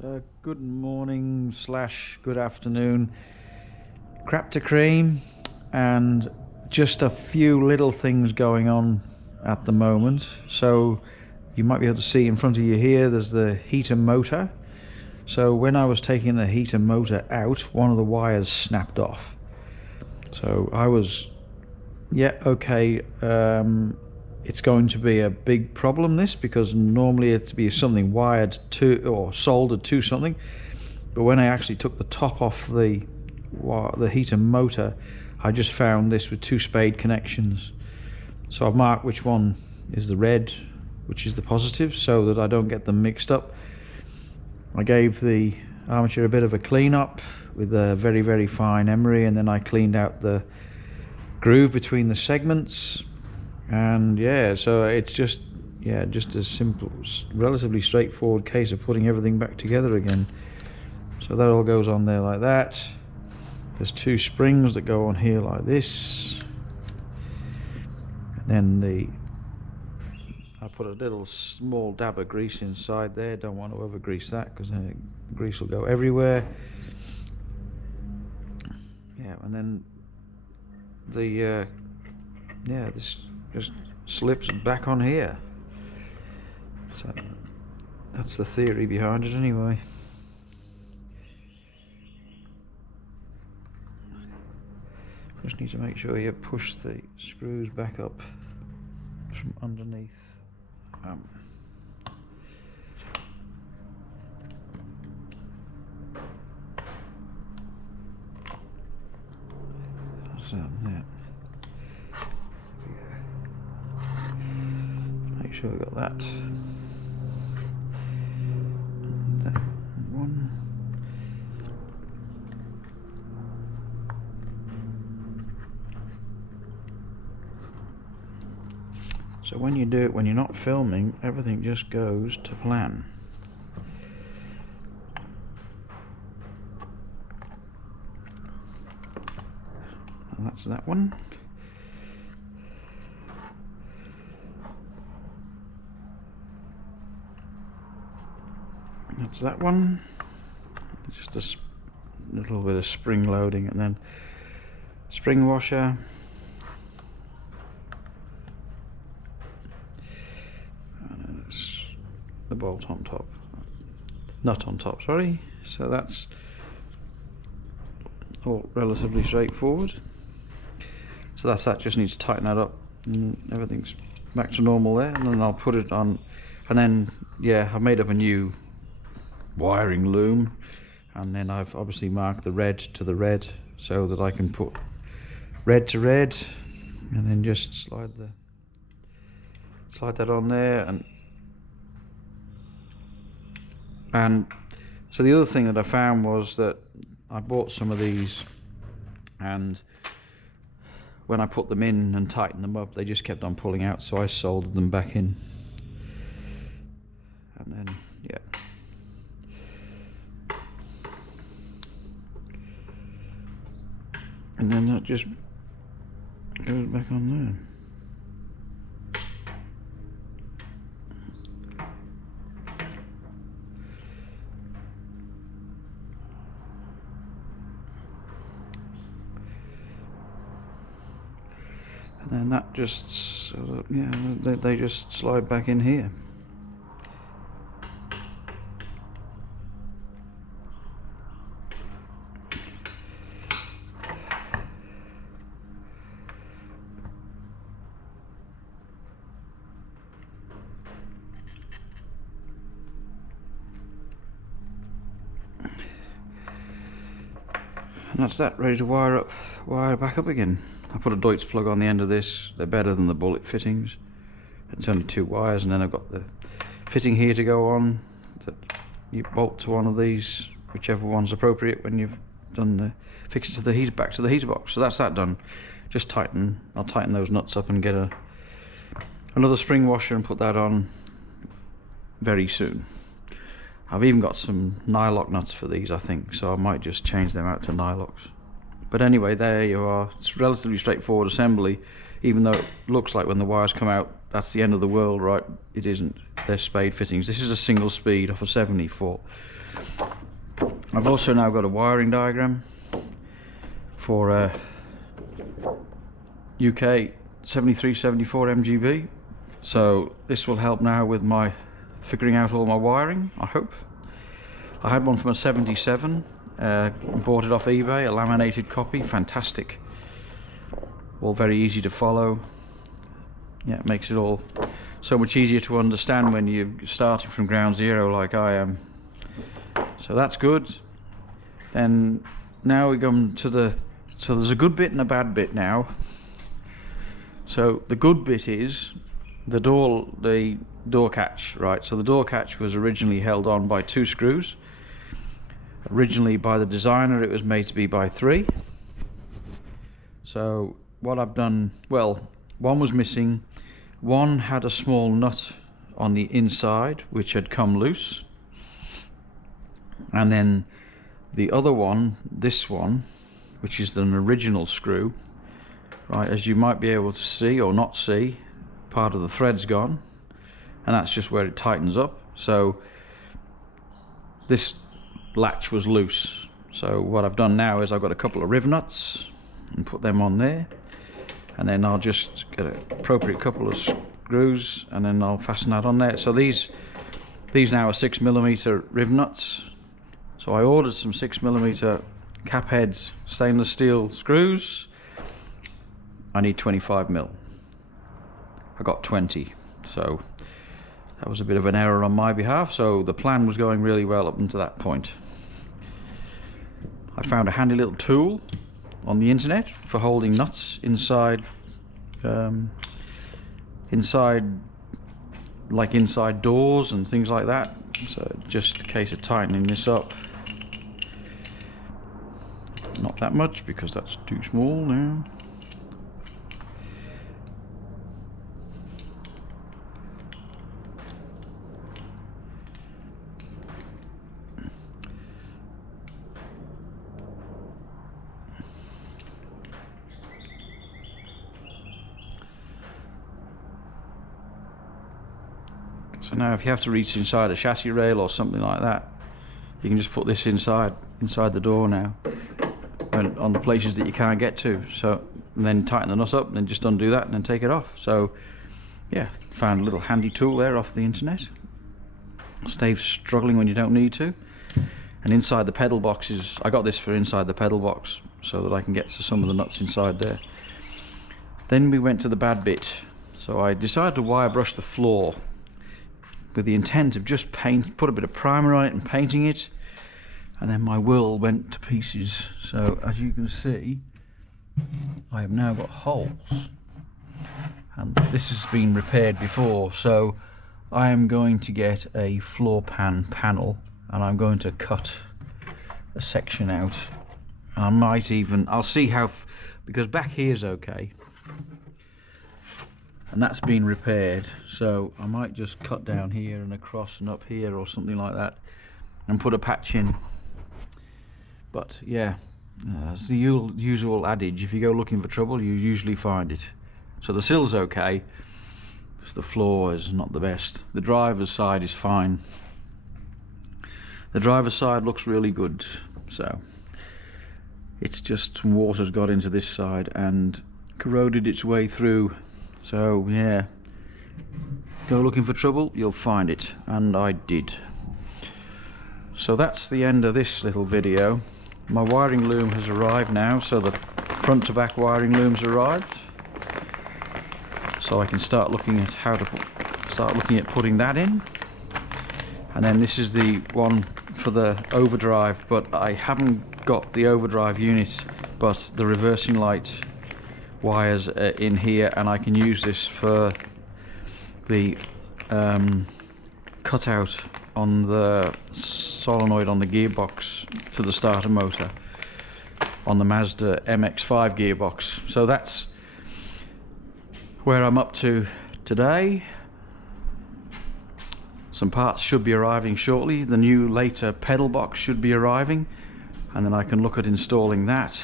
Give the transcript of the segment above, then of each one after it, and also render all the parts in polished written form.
So good morning / good afternoon, crap to cream, and just a few little things going on at the moment. So you might be able to see in front of you here, there's the heater motor. So when I was taking the heater motor out, one of the wires snapped off. So I was, yeah, okay, it's going to be a big problem, this, because normally it'd be something wired to or soldered to something, but when I actually took the top off the heater motor, I just found this with two spade connections. So I've marked which one is the red, which is the positive, so that I don't get them mixed up. I gave the armature a bit of a clean up with a very, very fine emery, and then I cleaned out the groove between the segments. And yeah, so it's just a simple, relatively straightforward case of putting everything back together again. So that all goes on there like that. There's two springs that go on here like this, and then I put a little small dab of grease inside there. Don't want to over grease that, because then the grease will go everywhere. Yeah, and then this just slips back on here. So that's the theory behind it anyway. Just need to make sure you push the screws back up from underneath. So yeah. Make sure we got that. And that one. So when you do it, when you're not filming, everything just goes to plan. And that's that one. That's that one. Just a little bit of spring loading, and then spring washer. And it's the bolt on top, nut on top, sorry. So that's all relatively straightforward. So that's that, just need to tighten that up and everything's back to normal there, and then I'll put it on. And then yeah, I've made up a new wiring loom, and then I've obviously marked the red to the red so that I can put red to red, and then just slide that on there. And so the other thing that I found was that I bought some of these, and when I put them in and tightened them up, they just kept on pulling out, so I soldered them back in. And then yeah, and then that just goes back on there. And then that just, yeah, they just slide back in here. And that's that, ready to wire back up again. I put a Deutz plug on the end of this. They're better than the bullet fittings. It's only 2 wires, and then I've got the fitting here to go on, that you bolt to one of these, whichever one's appropriate when you've done the fix it to the heater, back to the heater box. So that's that done. Just I'll tighten those nuts up and get another spring washer and put that on very soon. I've even got some nylock nuts for these, I think, so I might just change them out to nylocks. But anyway, there you are. It's relatively straightforward assembly, even though it looks like when the wires come out that's the end of the world, right? It isn't. They're spade fittings. This is a single speed off a 74. I've also now got a wiring diagram for UK 7374 MGB, so this will help now with my figuring out all my wiring, I hope. I had one from a 77, bought it off eBay, a laminated copy, fantastic, all very easy to follow. Yeah, it makes it all so much easier to understand when you're starting from ground zero like I am. So that's good. And now we come to so there's a good bit and a bad bit now. So the good bit is the door catch, right? So the door catch was originally held on by 2 screws. Originally by the designer it was made to be by 3. So what I've done, well, one was missing. One had a small nut on the inside which had come loose, and then the other one, this one, which is an original screw, right, as you might be able to see or not see, part of the thread's gone, and that's just where it tightens up. So this latch was loose. So what I've done now is I've got a couple of Rivnuts and put them on there, and then I'll just get an appropriate couple of screws and then I'll fasten that on there. So these now are 6mm Rivnuts. So I ordered some 6mm cap heads stainless steel screws. I need 25mm. I got 20, so that was a bit of an error on my behalf. So the plan was going really well up until that point. I found a handy little tool on the internet for holding nuts inside inside doors and things like that. So just a case of tightening this up. Not that much because that's too small now. So now if you have to reach inside a chassis rail or something like that, you can just put this inside the door now, and on the places that you can't get to. So, and then tighten the nut up and then just undo that and then take it off. So yeah, found a little handy tool there off the internet. Saves struggling when you don't need to. And inside the pedal boxes, I got this for inside the pedal box so that I can get to some of the nuts inside there. Then we went to the bad bit. So I decided to wire brush the floor with the intent of just put a bit of primer on it and painting it, and then my will went to pieces. So as you can see, I have now got holes, and this has been repaired before. So I am going to get a floor pan panel and I'm going to cut a section out. I might even, I'll see how, because back here is okay and that's been repaired, so I might just cut down here and across and up here or something like that and put a patch in. But yeah, it's the usual adage, if you go looking for trouble you usually find it. So the sill's okay, just the floor is not the best. The driver's side is fine. The driver's side looks really good, so it's just some water's got into this side and corroded its way through. So yeah, go looking for trouble, you'll find it, and I did. So that's the end of this little video. My wiring loom has arrived now, so the front to back wiring loom's arrived. So I can start looking at putting that in. And then this is the one for the overdrive, but I haven't got the overdrive unit, but the reversing light wires in here, and I can use this for the cutout on the solenoid on the gearbox to the starter motor on the Mazda MX-5 gearbox. So that's where I'm up to today. Some parts should be arriving shortly. The new later pedal box should be arriving, and then I can look at installing that.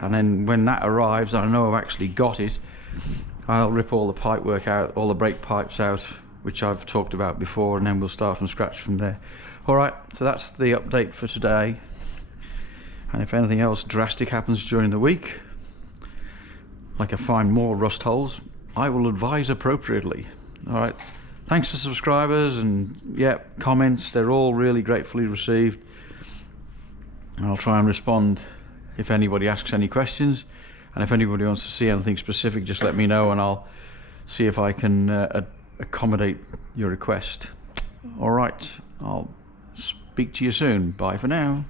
And then when that arrives, I know I've actually got it, I'll rip all the pipework out, all the brake pipes out, which I've talked about before, and then we'll start from scratch from there. Alright, so that's the update for today. And if anything else drastic happens during the week, like I find more rust holes, I will advise appropriately. Alright, thanks to subscribers and yeah, comments, they're all really gratefully received. And I'll try and respond if anybody asks any questions, and if anybody wants to see anything specific, just let me know and I'll see if I can accommodate your request. Alright, I'll speak to you soon. Bye for now.